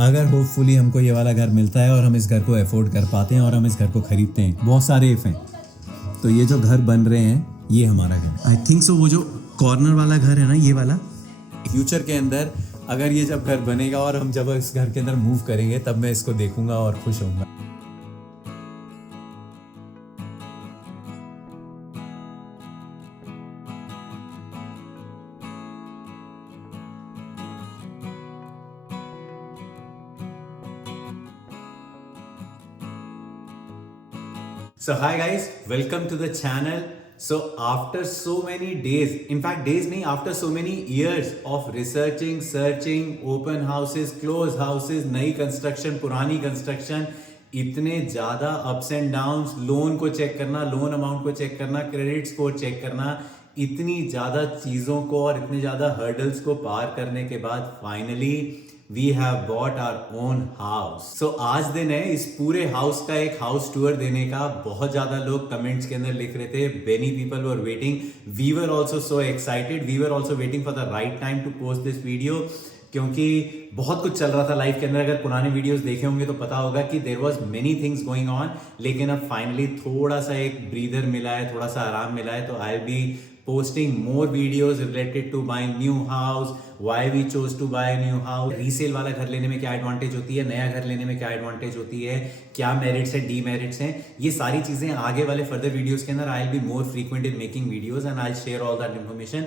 अगर होपफुली हमको ये वाला घर मिलता है और हम इस घर को अफोर्ड कर पाते हैं और हम इस घर को खरीदते हैं, बहुत सारे इफ हैं, तो ये जो घर बन रहे हैं ये हमारा घर। आई थिंक सो वो जो कॉर्नर वाला घर है ना, ये वाला, फ्यूचर के अंदर अगर ये जब घर बनेगा और हम जब इस घर के अंदर मूव करेंगे तब मैं इसको देखूंगा और खुश होऊंगा। So hi guys, welcome to the channel. So after so many days, in fact days nahi, after so many years of researching, searching, open houses, closed houses, नई construction, पुरानी construction, इतने ज़्यादा ups and downs, लोन को check करना, loan amount को check करना, credit score check करना, इतनी ज़्यादा चीज़ों को और इतने ज़्यादा हर्डल्स को पार करने के बाद finally We have bought our own house. So आज दिन है इस पूरे हाउस का एक हाउस टूर देने का। बहुत ज्यादा लोग कमेंट्स के अंदर लिख रहे थे, many people were waiting. We were also so excited. We were also waiting for the right time to post this video. क्योंकि बहुत कुछ चल रहा था लाइफ के अंदर। अगर पुराने वीडियोस देखे होंगे तो पता होगा कि there was many things going on, लेकिन अब फाइनली थोड़ा सा एक ब्रीदर मिला है, थोड़ा सा आराम मिला है। तो आई B posting more videos related to buying new house, why we chose to buy a new house, resale वाला घर लेने में क्या एडवांटेज होती है, नया घर लेने में क्या एडवांटेज होती है, क्या मेरिट्स है, डीमेरिट्स हैं, ये सारी चीजें आगे वाले फर्दर वीडियोस के अंदर I will be more frequent in making videos and I share all that information.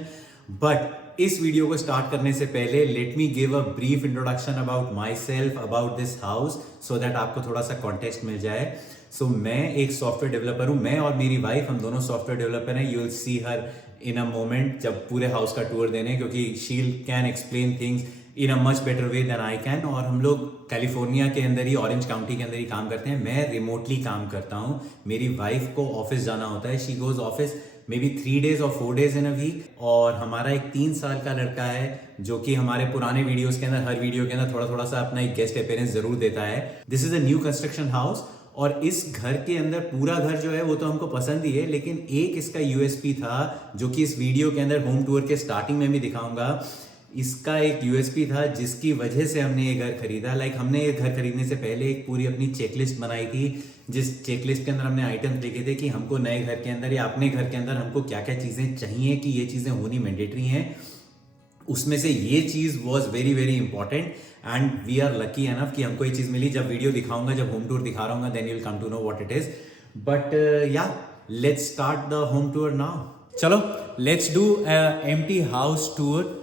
But इस वीडियो को स्टार्ट करने से पहले let me give a brief introduction about my self, about this house, so that आपको थोड़ा सा context मिल जाए। सो मैं एक सॉफ्टवेयर डेवलपर हूँ, मैं और मेरी वाइफ हम दोनों सॉफ्टवेयर डेवलपर हैं। You will see her in a moment जब पूरे हाउस का टूर देने, क्योंकि she can explain things in a much better way than I can. और हम लोग कैलिफोर्निया के अंदर ही, ऑरेंज काउंटी के अंदर ही काम करते हैं। मैं रिमोटली काम करता हूँ, मेरी वाइफ को ऑफिस जाना होता है। She goes office may be 3 days और 4 days इन अ वीक। और हमारा एक 3 साल का लड़का है जो कि हमारे पुराने वीडियोस के अंदर, हर वीडियो के अंदर थोड़ा थोड़ा सा अपना एक गेस्ट अपीयरेंस जरूर देता है। This is a new construction house और इस घर के अंदर पूरा घर जो है वो तो हमको पसंद ही है, लेकिन एक इसका यूएसपी था जो कि इस वीडियो के अंदर होम टूर के स्टार्टिंग में भी दिखाऊंगा। इसका एक यूएसपी था जिसकी वजह से हमने ये घर खरीदा। लाइक हमने ये घर खरीदने से पहले एक पूरी अपनी चेकलिस्ट बनाई थी, जिस चेकलिस्ट के अंदर हमने आइटम्स लिखे थे कि हमको नए घर के अंदर या अपने घर के अंदर हमको क्या क्या चीज़ें चाहिए, कि ये चीज़ें होनी मैंडेटरी हैं। उसमें से ये चीज़ was very very important and we are lucky enough कि हमको ये चीज़ मिली। जब वीडियो दिखाऊंगा, जब होम टूर दिखा रहा हूँ, then you will come to know what it is. But yeah let's start the home tour now. चलो let's do empty house tour.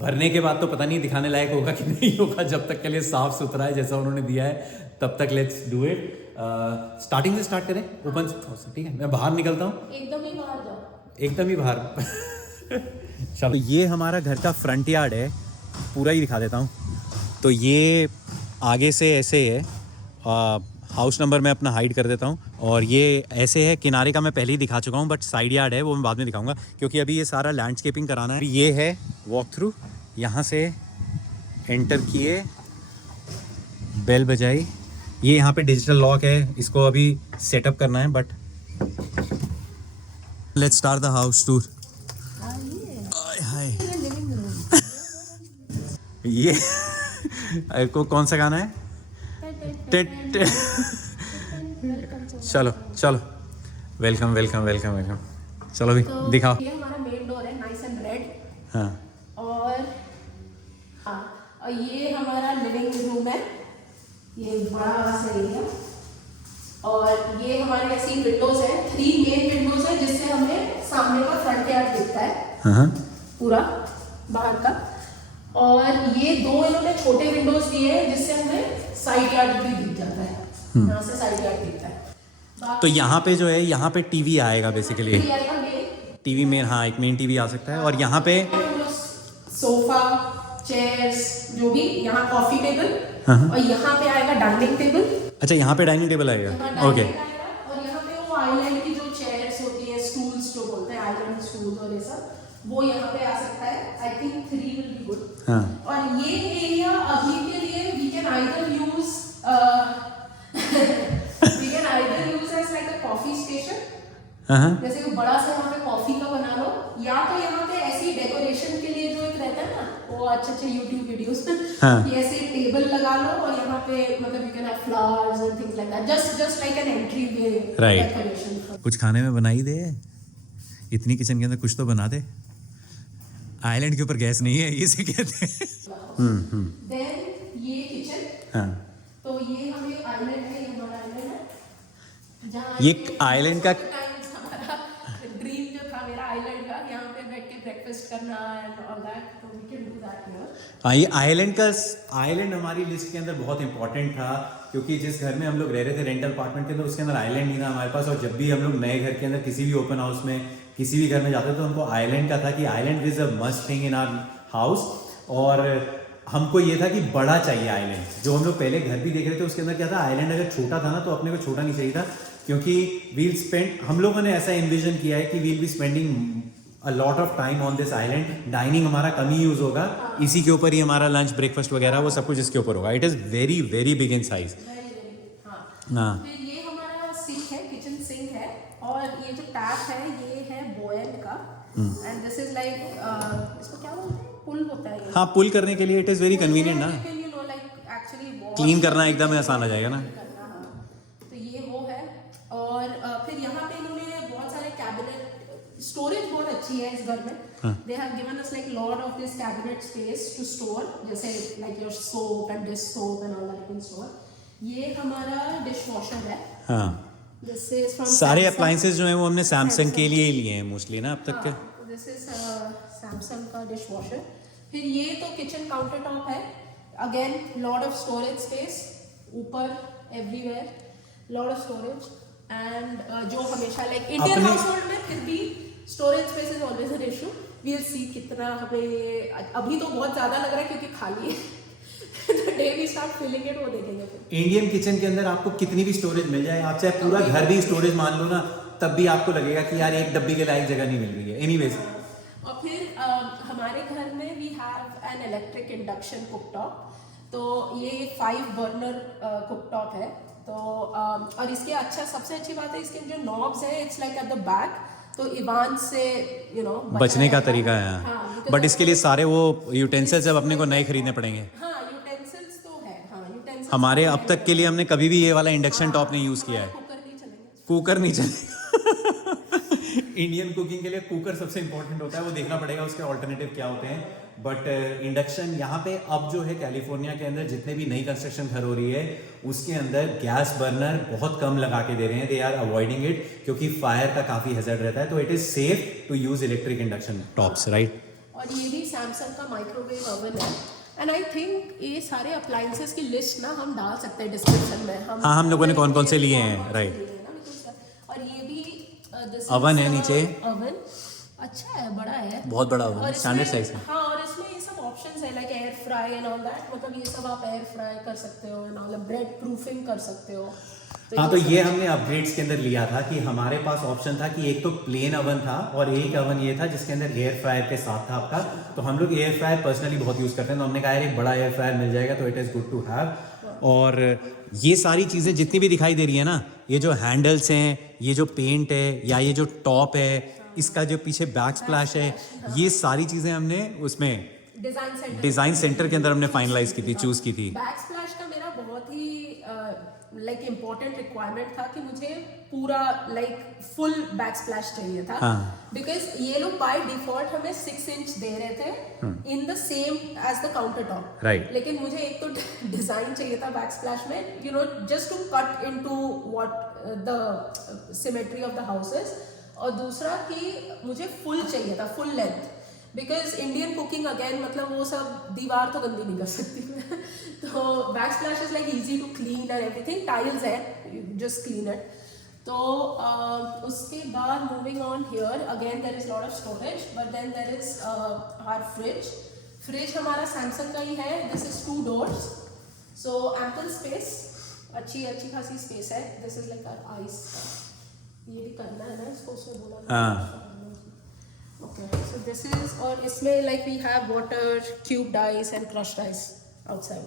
भरने के बाद तो पता नहीं दिखाने लायक होगा कि नहीं होगा, जब तक के लिए साफ सुथरा है जैसा उन्होंने दिया है तब तक लेट्स डू इट। स्टार्टिंग से स्टार्ट करें, ओपन से, ठीक है? मैं बाहर निकलता हूँ, एकदम ही बाहर जाओ, एकदम ही बाहर। चलो, ये हमारा घर का फ्रंट यार्ड है, पूरा ही दिखा देता हूँ। तो ये आगे से ऐसे है, हाउस नंबर मैं अपना हाइड कर देता हूँ, और ये ऐसे है। किनारे का मैं पहले ही दिखा चुका हूँ, बट साइड यार्ड है वो मैं बाद में दिखाऊंगा, क्योंकि अभी ये सारा लैंडस्केपिंग कराना है। ये है वॉक थ्रू, यहाँ से एंटर किए, बेल बजाई, ये यहाँ पे डिजिटल लॉक है, इसको अभी सेटअप करना है। But let's start the house tour. ये को कौन सा गाना है? चलो चलो, वेलकम वेलकम वेलकम वेलकम। चलो भी तो दिखाओ। ये हमारा मेन डोर है, नाइस एंड रेड। हाँ, और ये हमारा लिविंग रूम है, ये बड़ा वाला सा एरिया। और ये हमारे ऐसी विंडोज है, 3 मेन विंडोज है, जिससे हमें सामने का फ्रंट यार्ड दिखता है, हाँ, पूरा बाहर का। और ये 2 इन्होंने छोटे विंडोज दिए हैं, जिससे हमें साइड यार्ड भी दिख जाता है, यहाँ से साइड यार्ड दिखता है। तो यहाँ पे जो है, यहाँ पे टीवी आएगा बेसिकली, टीवी में, हाँ, एक मेन टीवी आ सकता है। और यहाँ पे सोफा, चेयर्स, जो भी, यहाँ कॉफी टेबल, और यहाँ पे आएगा डाइनिंग टेबल। अच्छा, यहाँ पे डाइनिंग टेबल आएगा, ओके। और यहाँ पे वो आइलैंड की जो चेयर्स होती है, स्टूल्स जो बोलते हैं, आइलैंड स्टूल्स और ये सब, वो यहाँ पे आ सकता है। I think 3 will be good. और ये एरिया अभी के लिए we can either use as like a coffee station, जैसे वो बड़ा सा यहाँ पे कॉफी का बना लो, या तो यहाँ पे ऐसी डेकोरेशन के लिए जो एक रहता है ना, वो वो अच्छे YouTube वीडियोस हाँ। ये ऐसे टेबल लगा लो और यहाँ पे मतलब you can have flowers and things like that, just like an entry way decoration. कुछ खाने में बनाई दे, इतनी किचन के अंदर कुछ तो बना दे। आइलैंड के ऊपर गैस नहीं है, इसे कहते हैं। देन ये किचन, हाँ, तो ये हमें आइलैंड है, ये हमारा आइलैंड है जहाँ ये आइलैंड का हमारा ड्रीम जो था मेरा आइलैंड का, यहाँ पे बैठ के ब्रेकफास्ट करना एंड ऑल दैट, तो we can do that here. हाँ, ये आइलैंड हमारी लिस्ट के अंदर बहुत इंपॉर्टेंट था, क्योंकि जिस घर में हम लोग रह रहे थे रेंटल अपार्टमेंट के अंदर, उसके अंदर आइलैंड नहीं था हमारे पास। और जब भी हम लोग नए घर के अंदर किसी भी ओपन हाउस में किसी भी घर में जाते थे तो हमको आइलैंड का था कि island is a must thing in our house. और हमको ये था कि बड़ा चाहिए आइलैंड। जो हम लोग पहले घर भी देख रहे थे उसके अंदर क्या था, आइलैंड अगर छोटा था ना तो अपने को छोटा नहीं चाहिए था, क्योंकि हम लोगों ने ऐसा इन्विजन किया है कि we'll be spending a lot of time on this island. Dining हमारा कम ही यूज होगा, इसी के ऊपर ही हमारा लंच ब्रेकफास्ट वगैरह वो सब कुछ इसके ऊपर होगा। It is very very big in size. हाँ, फिर ये हमारा सिंक है, किचन सिंक है, और ये जो टैप है ये है बोयन का, एंड दिस इज लाइक इसको क्या बोलते हैं, पुल होता है ये। हाँ, पुल करने के लिए इट इज़ वेरी कन्वीनियंट ना, एक्चुअली क्लीन करना एकदम आसान हो जाएगा ना। तो ये वो है। और फिर यहाँ पे इन्होंने बहुत सारे कैबिनेट, स्टोरेज बहुत अच्छी है इस घर में। They have given us like lot of this cabinet space to store, जैसे like your soap and dish soap and all that you can store. ये हमारा डिश वॉशर है। हाँ, दिस इज फ्रॉम सारे अप्लायंसेस जो हैं वो हमने सैमसंग के लिए ही लिए हैं मोस्टली ना अब तक के। दिस इज सैमसंग का डिश वॉशर। फिर ये तो किचन काउंटर टॉप है, again lot of storage space, ऊपर everywhere lot of storage. And जो हमेशा लाइक इंडियन हाउस होल्ड में फिर भी storage space is always an issue. We will see कितना हमें, अभी तो बहुत ज्यादा लग रहा है क्योंकि खाली है। The day we start filling it, वो देखेंगे फिर। इंडियन किचन के अंदर आपको कितनी भी स्टोरेज मिल जाए, आप चाहे पूरा घर भी स्टोरेज मान लो ना, तब भी आपको लगेगा कि यार एक डब्बी के लायक जगह नहीं मिल रही है। एनीवेज, और फिर हमारे घर में we have an electric induction cooktop. तो ये 5 बर्नर कुकटॉप है। तो और इसके अच्छा, सबसे अच्छी बात है इसके जो नॉब्स है, it's like at the back, तो इवान से बचने का तरीका है। हाँ, बट इसके लिए सारे वो यूटेंसिल्स अब अपने को नए खरीदने पड़ेंगे। हाँ, यूटेंसिल्स तो है। हाँ, यूटेंसिल्स हमारे अब तक के लिए हमने कभी भी ये वाला इंडक्शन टॉप नहीं यूज़ किया है। कुकर नहीं चलेंगे। कुकर नहीं चलेगा। इंडियन कुकिंग के लिए कुकर सबसे इंपॉर्टेंट होता है, वो देखना पड़ेगा उसके ऑल्टरनेटिव क्या होते हैं। बट इंडक्शन यहाँ पे अब जो है कैलिफोर्निया के अंदर जितने भी नई कंस्ट्रक्शन घर हो रही है उसके अंदर गैस बर्नर बहुत कम लगा के दे रहे हैं। दे आर अवॉइडिंग इट, क्योंकि फायर का काफ़ी हैजर्ड रहता है। तो it is safe to use electric induction tops, right. और ये भी सैमसंग का माइक्रोवेव ओवन है। एंड आई थिंक ये सारे अप्लायंसेस की लिस्ट ना हम डाल सकते हैं डिस्क्रिप्शन में। हम लोगों ने कौन कौन से लिए हैं, राइट। और ये भी ओवन है नीचे, ओवन अच्छा है, बड़ा है, बहुत बड़ा ओवन, स्टैंडर्ड साइज है। हाँ, और इसमें ये सब ऑप्शंस है like air fry and all that, मतलब ये सब आप एयर फ्राई कर सकते हो एंड ऑल, ब्रेड प्रूफिंग कर सकते हो। हाँ, तो ये हमने अपग्रेड्स के अंदर लिया था कि हमारे पास ऑप्शन था कि एक तो प्लेन ओवन था और एक ओवन ये था जिसके अंदर एयर फ्रायर के साथ था आपका। तो हम लोग एयर फ्रायर पर्सनली बहुत यूज़ करते हैं, तो हमने कहा यार एक बड़ा एयर फ्रायर मिल जाएगा तो it is good to have. और ये सारी चीज़ें जितनी भी दिखाई दे रही है ना, ये जो हैंडल्स हैं, ये जो पेंट है या ये जो टॉप है, इसका जो पीछे बैक स्प्लैश है, ये सारी चीज़ें हमने उसमें डिज़ाइन सेंटर के अंदर हमने फाइनलाइज की थी, चूज़ की थी। बैक स्प्लैश का मेरा बहुत ही लाइक इम्पोर्टेंट रिक्वायरमेंट था कि मुझे पूरा लाइक फुल बैक स्प्लैश चाहिए था। बिकॉज ये लोग बाय डिफॉल्ट हमें 6 इंच दे रहे थे in the same as the counter top, right. लेकिन मुझे एक तो डिजाइन चाहिए था बैक स्प्लैश में, you know, just to cut into what the symmetry of the houses, और दूसरा कि मुझे फुल चाहिए था, full length. Because Indian cooking again, मतलब वो सब दीवार तो गंदी नहीं कर सकती तो back splash is like easy to clean and everything, tiles है, जस्ट क्लीन इट। तो उसके बाद moving on here again there is lot of storage, but then there is our fridge हमारा सैमसंग का ही है। This is 2 doors, so ample space, अच्छी खासी स्पेस है। दिस इज लाइक आइस, ये भी करना है ना इसको, उसमें बोला Okay, so this is, और इसमें like we have water, cubed ice and crushed ice outside.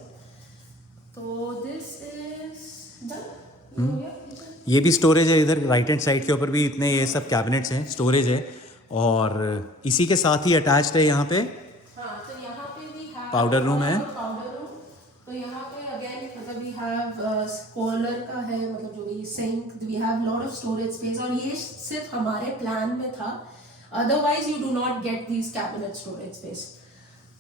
तो this is done. ये भी स्टोरेज है, इधर राइट हैंड साइड के ऊपर भी इतने ये सब कैबिनेट्स हैं, स्टोरेज है। और इसी के साथ ही अटैच्ड है यहाँ पे। हाँ, तो यहाँ पे we पाउडर रूम है। पाउडर रूम, तो यहाँ पे अगेन मतलब वी हैव कॉर्नर का है, मतलब जो भी sink, we have lot of storage space, और ये सिर्फ हमारे प्लान में था, otherwise you do not get these cabinet storage space.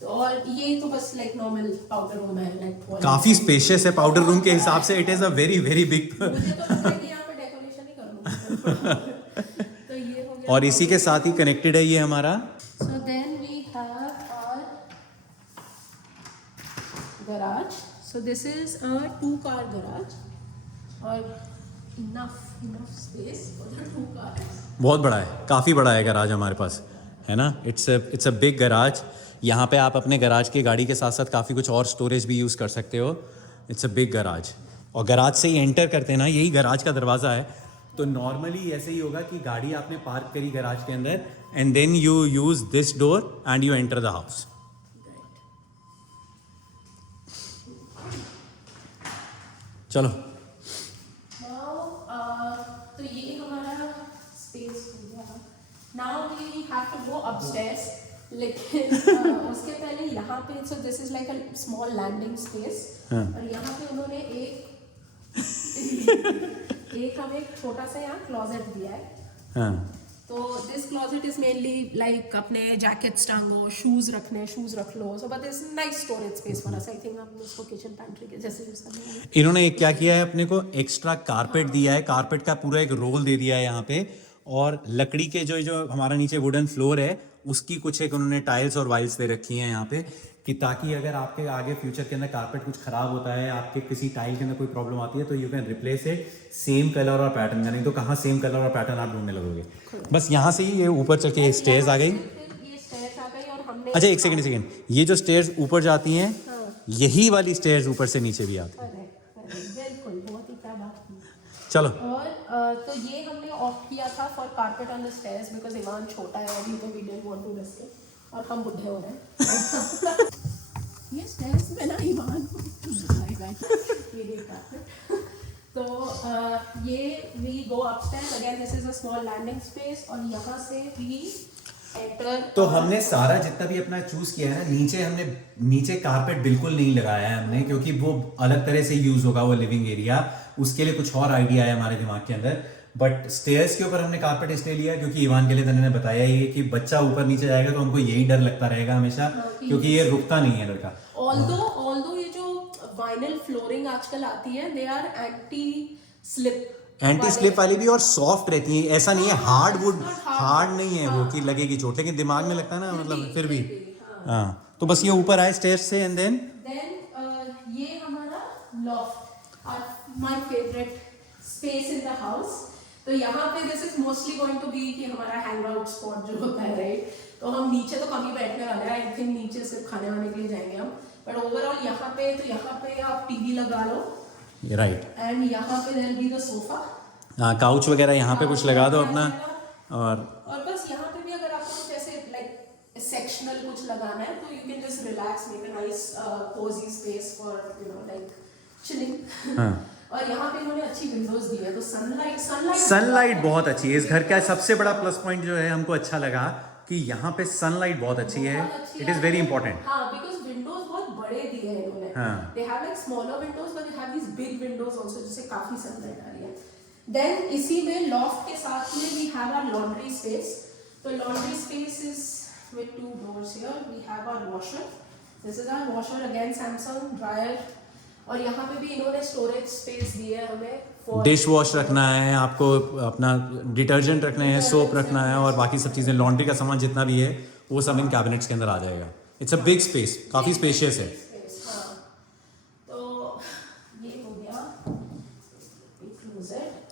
तो और ये तो बस लाइक नॉर्मल पाउडर रूम है, लाइक काफी स्पेशियस है पाउडर रूम के हिसाब से, it is a very very big. मुझे तो लगता है कि यहाँ पे डेकोरेशन ही करूँगी। तो ये हो गया। और इसी के साथ ही कनेक्टेड है ये हमारा। So then we have our garage. So this is a 2-car garage, और enough space for the 2 cars. बहुत बड़ा है, काफ़ी बड़ा है गराज हमारे पास, है ना। It's a big garage. यहाँ पे आप अपने गराज की गाड़ी के साथ साथ काफ़ी कुछ और स्टोरेज भी यूज़ कर सकते हो। It's a big garage. और गराज से ही एंटर करते हैं ना, यही गराज का दरवाज़ा है। तो नॉर्मली ऐसे ही होगा कि गाड़ी आपने पार्क करी गराज के अंदर, and then you use this door and you enter the house. चलो तो ये हमारा स्पेस हो गया। Now we have to go upstairs, लेकिन उसके पहले यहाँ पे, so this is like a small landing space, और यहाँ पे उन्होंने हमें एक छोटा सा यहाँ क्लोजेट दिया है। तो this closet is mainly like अपने जैकेट्स टांगो, शूज रख लो, so but this nice storage space for us. I think हम इसको किचन पैंट्री के जैसे यूज करेंगे। इन्होंने क्या किया है, अपने को एक्स्ट्रा कारपेट दिया है, कारपेट का पूरा एक रोल दे दिया है यहाँ पे, और लकड़ी के जो हमारा नीचे वुडन फ्लोर है उसकी कुछ एक उन्होंने टाइल्स और वाइल्स दे रखी हैं यहाँ पे, कि ताकि अगर आपके आगे फ्यूचर के अंदर कारपेट कुछ खराब होता है, आपके किसी टाइल के अंदर कोई प्रॉब्लम आती है, तो you can replace it same colour और पैटर्न का। नहीं तो कहाँ सेम कलर और पैटर्न आप ढूंढने लगोगे। बस यहाँ से ही ये ऊपर चल के स्टेयर्स आ गई। अच्छा एक सेकेंड, ये जो स्टेयर्स ऊपर जाती हैं, यही वाली स्टेयर्स ऊपर से नीचे भी आती हैं। बिल्कुल, बहुत ही क्या बात की। चलो, और तो ये हमने ऑफ किया था for carpet on the stairs, because Ivaan छोटा है अभी, तो we didn't want to risk it, और हम बुढ़े हो रहे हैं। ये स्टेयर्स में ना इवान ये कारपेट। तो ये we go upstairs again, this is a small landing space, और यहाँ से वी एंटर। तो हमने सारा जितना भी अपना चूज किया है ना, नीचे कारपेट बिल्कुल नहीं लगाया है हमने, क्योंकि वो अलग तरह से यूज होगा वो लिविंग एरिया, उसके लिए कुछ और आइडिया है हमारे दिमाग के अंदर। बट स्टेयर्स के ऊपर हमने कारपेट इसलिए लिया क्योंकि इवान के लिए मैंने बताया ही है कि बच्चा ऊपर नीचे जाएगा तो हमको यही डर लगता रहेगा हमेशा, क्योंकि ये रुकता नहीं है लड़का। ऑल्दो ये जो वाइनिल फ्लोरिंग आजकल आती है, दे आर एंटी स्लिप वाली भी, और सॉफ्ट रहती है, ऐसा नहीं है हार्ड नहीं है वो कि लगेगी चोट, लेकिन दिमाग में लगता है ना, मतलब फिर भी। हाँ, तो बस ये ऊपर आए स्टेयर्स से, एंड देन ये हमारा loft, my favourite space in the house. तो यहाँ पे this is mostly going to be कि हमारा हैंग आउट स्पॉट जो होता है, राइट। तो हम नीचे तो कम ही बैठने वाले हैं, आई थिंक नीचे सिर्फ खाने वाने के लिए जाएंगे हम, बट ओवरऑल यहाँ पे आप टीवी लगा लो, राइट, एंड यहाँ पे देयर बी द सोफा, हाँ, काउच वगैरह यहाँ पे कुछ लगा दो अपना, और बस यहाँ पे भी अगर आपको कुछ ऐसे लाइक सेक्शनल कुछ लगाना है, तो you can just relax, make a nice cosy space for like chilling. और यहाँ पे इन्होंने अच्छी विंडोज दी है, तो सनलाइट बहुत अच्छी है इस घर का। सबसे बड़ा प्लस पॉइंट जो है हमको अच्छा लगा कि यहाँ पे सनलाइट बहुत अच्छी है, इट इज वेरी इंपॉर्टेंट। हाँ, बिकॉज विंडोज बहुत बड़े दिए हैं इन्होंने, they have like smaller windows but they have these big windows also, जिससे काफी सनलाइट आ रही है। देन इसी में लॉफ्ट के साथ में we have our laundry space. तो laundry space is with 2 doors here, we have our washer, this is our washer, again Samsung dryer, और यहाँ पे भी इन्होंने स्टोरेज स्पेस दी है हमें, डिश वॉश रखना है आपको, अपना डिटर्जेंट रखना है, सोप रखना है, और बाकी सब चीज़ें, लॉन्ड्री का सामान जितना भी है वो सब इन कैबिनेट्स के अंदर आ जाएगा। इट्स अ बिग स्पेस, काफ़ी स्पेशियस है। तो ये हो गया,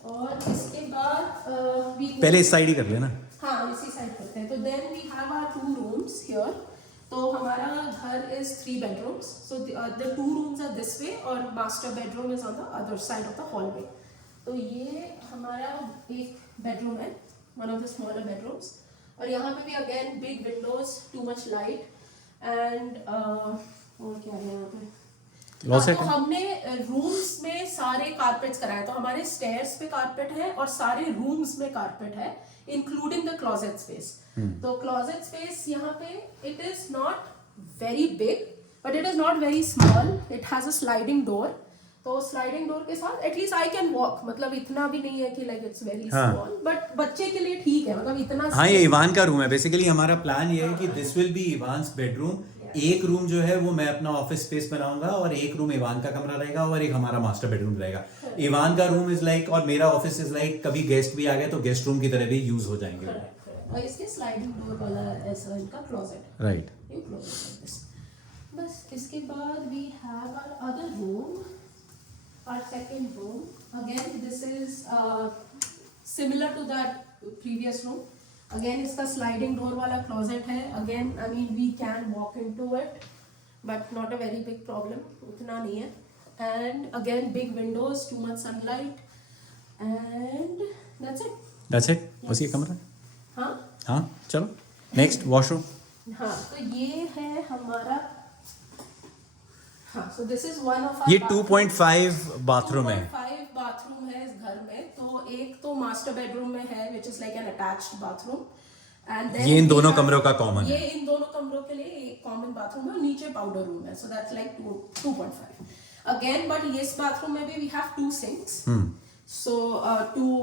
और इसके बाद पहले इस साइड ही कर लेना। हाँ, इसी साइड करते हैं। तो then we have our 2 rooms here. तो हमारा घर is 3 bedrooms, so the 2 rooms are this way, और master bedroom is on the other side of the hallway. तो ये हमारा एक बेडरूम है, one of the smaller bedrooms, और यहाँ पे भी again big windows, too much light, and और क्या है यहाँ पे, तो हमने रूम्स में सारे कारपेट्स कराए, तो हमारे स्टेयर्स पे कारपेट है और सारे रूम्स में कारपेट है, इंक्लूडिंग द क्लोजेट स्पेस। तो क्लोजेट स्पेस यहाँ पे it is not very big, but it is not very small, it has a sliding door. तो स्लाइडिंग डोर के साथ एटलीस्ट आई कैन वॉक, मतलब इतना भी नहीं है कि like it's very small, but बच्चे के लिए ठीक है, मतलब इतना। हाँ, ये इवान का रूम है बेसिकली। हमारा प्लान ये है कि this will be Evans bedroom. एक रूम जो है वो मैं अपना ऑफिस स्पेस बनाऊंगा और एक रूम इवान का कमरा रहेगा और एक हमारा मास्टर बेडरूम रहेगा। इवान का रूम इज लाइक और मेरा ऑफिस इज लाइक कभी गेस्ट भी आ गए तो गेस्ट रूम की तरह भी यूज हो जाएंगे। और इसके स्लाइडिंग डोर वाला ऐसा इनका closet, right. You close like this. बस इसके बाद we have our other room, our second room. Again, this is similar to that previous room. Again, इसका sliding door वाला closet है. Again, I mean we can walk into it, but not a very big problem. उतना नहीं है. And again, big windows, too much sunlight, and that's it. That's it? बस ये कमरा? हाँ. हाँ, चलो. Next, washroom. हाँ, तो ये है हमारा. हाँ, so this is one of our ये 2.5 बाथरूम है। 2.5 बाथरूम है इस घर में। तो एक तो मास्टर बेडरूम में है which is like an attached bathroom, and then ये इन दोनों कमरों का कॉमन ये है। इन दोनों कमरों के लिए एक कॉमन बाथरूम है और नीचे पाउडर रूम है, so that's like 2.5 again, but इस बाथरूम में भी we have 2 sinks, so 2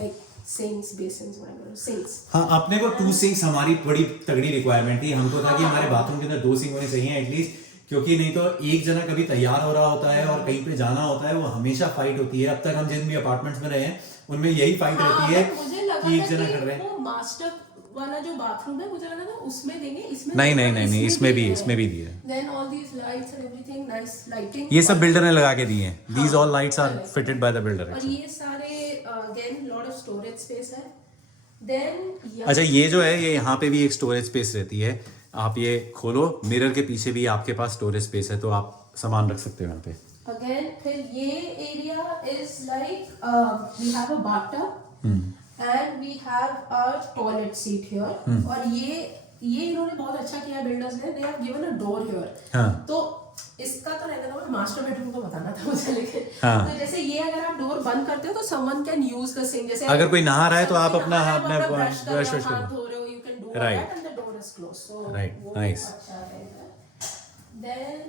like sinks, basins, whatever, sinks। हाँ, अपने को 2 सिंक्स हमारी बड़ी तगड़ी रिक्वायरमेंट थी। हमको था कि हमारे बाथरूम के अंदर 2 सिंक होने चाहिए एटलीस्ट, क्योंकि नहीं तो एक जना कभी तैयार हो रहा होता है और कहीं पे जाना होता है, वो हमेशा फाइट होती है। अब तक हम जिन भी अपार्टमेंट्स में रहे हैं उनमें यही फाइट रहती है कि एक जना कर रहे हैं। वो मास्टर वाला जो बाथरूम है मुझे लगा था उसमें देंगे, इसमें नहीं, इसमें भी दिया है। Then all these lights and everything, nice lighting। ये सब बिल्डर ने लगा के दिए हैं। These all lights are fitted by the builder। और ये सारे again lot of storage space है। Then अच्छा, ये जो है ये यहाँ पे भी एक स्टोरेज स्पेस रहती है। आप ये खोलो, मिरर के पीछे भी आपके पास स्टोरेज स्पेस है, तो आप सामान रख सकते हो यहाँ पे। Again, फिर ये area is like we have a bathtub and we have a toilet seat here। और ये इन्होंने बहुत अच्छा किया बिल्डर्स ने, they have given a door here। हाँ। तो इसका तो रहता था, मास्टर बेडरूम को बताना था मुझे, लेकिन हाँ। तो जैसे ये अगर आप डोर बंद करते हो तो someone can use the sink। जैसे अगर कोई नहा रहा है तो आप अपना ब्रश कर ब्रश रहे हो, हाथ धो रहे हो, you can do Right. that and the door is closed। So Right. वो Nice। अच्छा रहेगा। Then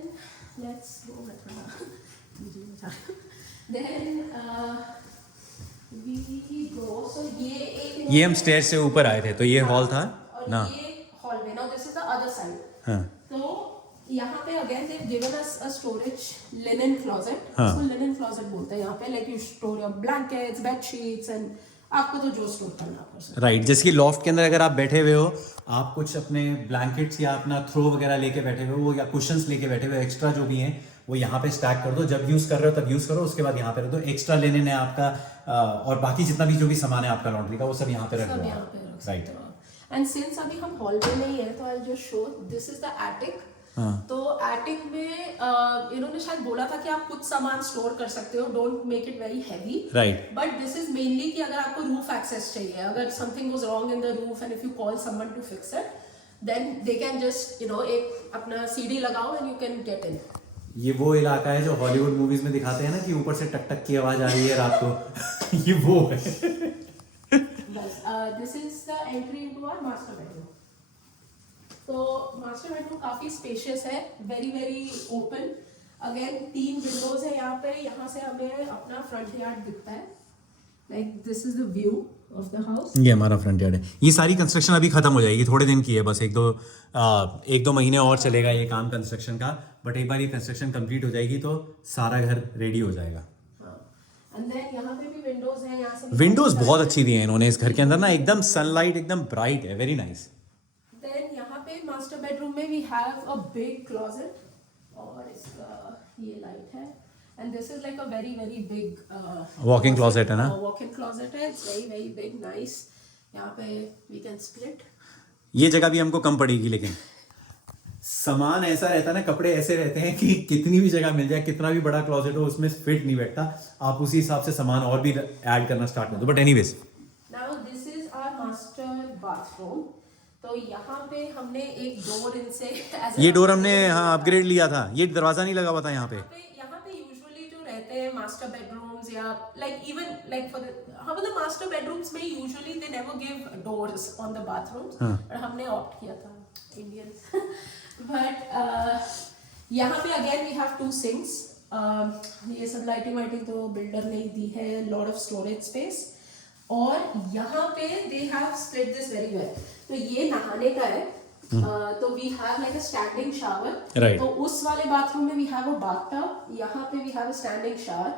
let's go then we go, so ये हम स्टेयर से ऊपर आए थे, तो ये हॉल था ना। ये hallway, now this is the other side। हाँ। तो यहाँ पे again they've given us a storage linen closet। हाँ। इसको linen closet बोलते हैं यहाँ पे, like you store your blankets, bed sheets and आपको तो जो स्टोर करना कर सकते। राइट, जैसे कि लॉफ्ट के अंदर अगर आप बैठे हुए हो, आप कुछ अपने ब्लैंकेट्स या अपना थ्रो वगैरह लेके बैठे हुए हो या कुशंस लेके बैठे हुए, एक्स्ट्रा जो भी हैं वो यहाँ पे स्टैक कर दो। जब यूज कर रहे हो तब यूज करो, उसके बाद यहाँ पे रख दो। एक्स्ट्रा लिनन है आपका और बाकी जितना भी जो भी सामान है आपका लॉन्ड्री का, वो सब यहाँ पे रख दो। राइट। एंड सिंस अभी हम हॉलवे में ही है तो I just show this is the attic. तो एटिक में इन्होंने शायद बोला था कि आप कुछ सामान स्टोर कर सकते हो, don't make it very heavy. Right. But this is mainly कि अगर आपको रूफ एक्सेस चाहिए, अगर something goes wrong in the roof and if you call someone to fix it, then they can just एक अपना सीडी लगाओ and you can get in. ये वो इलाका है जो हॉलीवुड मूवीज में दिखाते हैं ना कि ऊपर से टक टक की आवाज आ रही है रात को। ये वो है। बस this is the entry into our master bedroom. तो मास्टर बेडरूम काफी स्पेशियस है, very very open. Again 3 windows है यहाँ पे, यहाँ से हमें अपना फ्रंट यार्ड दिखता है। Like this is the view of the house. ये हमारा फ्रंट यार्ड है। ये सारी कंस्ट्रक्शन अभी खत्म हो जाएगी, थोड़े दिन की है बस, एक दो महीने और चलेगा ये काम कंस्ट्रक्शन का। बट एक बार ये कंस्ट्रक्शन कंप्लीट हो जाएगी तो सारा घर रेडी हो जाएगा। एंड देन यहाँ पे भी विंडोज है, यहाँ से विंडोज बहुत अच्छी दी है इन्होंने इस घर के अंदर ना, एकदम सनलाइट एकदम ब्राइट है, वेरी नाइस। देन यहाँ पे मास्टर बेडरूम में we have a big closet और इसका ये लाइट है। And this is like a very very big walking closet है ना। वॉक-इन क्लोजेट है, it's very very big, nice. यहाँ पे वी कैन स्प्लिट। ये जगह भी हमको कम पड़ेगी, लेकिन सामान ऐसा रहता है ना, कपड़े ऐसे रहते हैं कि कितनी भी जगह मिल जाए, कितना भी बड़ा क्लोजेट हो, उसमें फिट नहीं बैठता। आप उसी हिसाब से सामान और भी ऐड करना स्टार्ट कर दो। But anyways, now this is our master bathroom. तो यहाँ पे हमने एक डोर इनसे ये डोर हमने अपग्रेड लिया था, ये दरवाजा नहीं लगा हुआ था यहाँ पे यूजुअली जो रहते हैं मास्टर बेडरूम्स या लाइक इवन लाइक फॉर मतलब मास्टर बेडरूम्स में usually they never give doors on the bathrooms, और हमने ऑप्ट किया था इंडियंस। बट यहाँ पे अगेन वी हैव 2 sinks. ये सब लाइटिंग वाइटिंग तो बिल्डर ने ही दी है, लॉट ऑफ स्टोरेज स्पेस. और यहाँ पे they have split this very well. तो ये नहाने का है. तो we have like a standing shower. Right. तो उस वाले बाथरूम में वी हैव अ बाथटब. यहाँ पे we have a standing shower.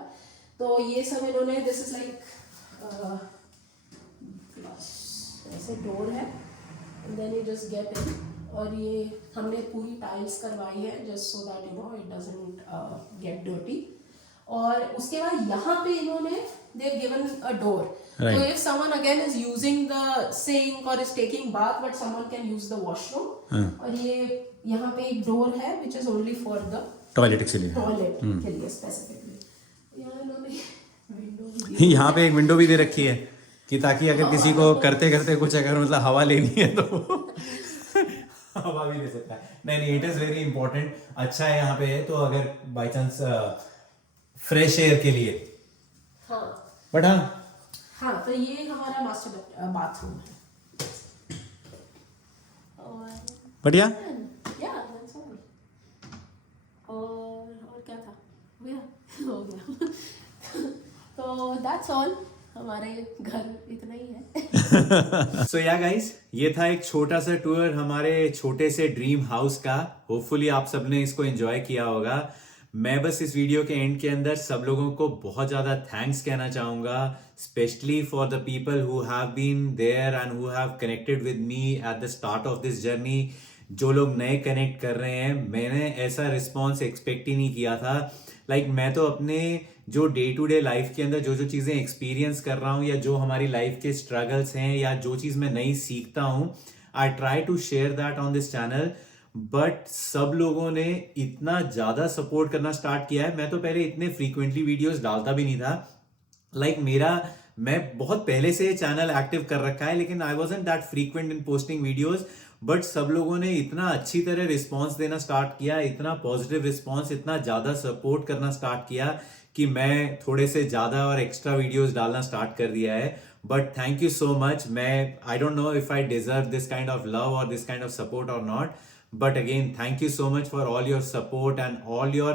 तो ये सब इन्होंने, दिस इज लाइक ऐसे डोर है, and then you just get in. और ये हमने पूरी टाइल्स करवाई है just so that you know it doesn't get dirty. और उसके बाद यहाँ पे इन्होंने they have given a door. Right. So if someone again is using the sink or is taking bath, but someone can use the washroom. और ये यहाँ पे एक डोर है which is only for the toilet के लिए. Toilet के लिए स्पेसिफिकली. यहाँ इन्होंने विंडो भी यहाँ पे एक विंडो भी दे रखी है कि ताकि अगर किसी को करते करते कुछ अगर मतलब हवा लेनी है तो हवा भी ले सकता है. नहीं, इट इज वेरी इंपॉर्टेंट. अच्छा है यहाँ पे है तो अगर बाई चांस फ्रेश एयर के लिए. हाँ. बट हाँ, तो ये हमारा मास्टर बाथरूम है. और बढ़िया. या दैट्स ऑल. और क्या था, हो गया. तो दैट्स ऑल. हमारे घर इतना ही है. सो या गाइस, ये था एक छोटा सा टूर हमारे छोटे से ड्रीम हाउस का. होपफुली आप सबने इसको एंजॉय किया होगा. मैं बस इस वीडियो के एंड के अंदर सब लोगों को बहुत ज्यादा थैंक्स कहना चाहूंगा, specially for the people who have been there and who have connected with me at the start of this journey. जो लोग नए कनेक्ट कर रहे हैं, मैंने ऐसा रिस्पॉन्स एक्सपेक्ट ही नहीं किया था. लाइक मैं तो अपने जो डे टू डे लाइफ के अंदर जो जो चीजें एक्सपीरियंस कर रहा हूँ या जो हमारी लाइफ के स्ट्रगल्स हैं या जो चीज मैं नई सीखता हूँ, I try to share that on this channel. But सब लोगों ने इतना ज्यादा सपोर्ट करना स्टार्ट किया है. मैं तो पहले इतने फ्रीक्वेंटली वीडियोस डालता भी नहीं था. लाइक मैं बहुत पहले से चैनल एक्टिव कर रखा है, लेकिन आई wasn't that frequent in posting videos. But सब लोगों ने इतना अच्छी तरह रिस्पॉन्स देना स्टार्ट किया, इतना पॉजिटिव रिस्पॉन्स, इतना ज्यादा सपोर्ट करना स्टार्ट किया कि मैं थोड़े से ज्यादा और एक्स्ट्रा वीडियोस डालना स्टार्ट कर दिया है. But thank you so much. I don't know if I deserve this kind of love और दिस काइंड ऑफ सपोर्ट और not. But again, thank you so much for all your support and all your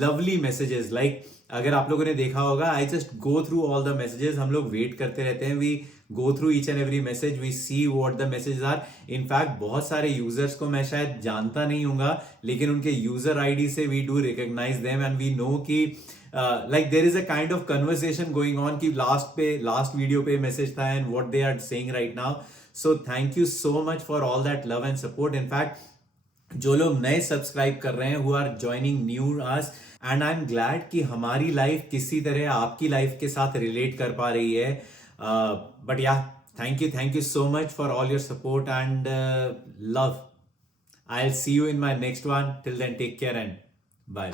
lovely messages. Like अगर आप लोगों ने देखा होगा, I just go through all the messages. हम लोग वेट करते रहते हैं. We go through each and every message. We see what the messages are. In fact, बहुत सारे users को मैं शायद जानता नहीं हूँगा, लेकिन उनके user ID से we do recognize them and we know कि like there is a kind of conversation going on कि last video पे message था and what they are saying right now. So thank you so much for all that love and support. In fact, जो लोग नए subscribe कर रहे हैं, who are joining new us, and I am glad कि हमारी life किसी तरह आपकी लाइफ के साथ रिलेट कर पा रही है. But yeah, thank you so much for all your support and love. I will see you in my next one. Till then take care and bye.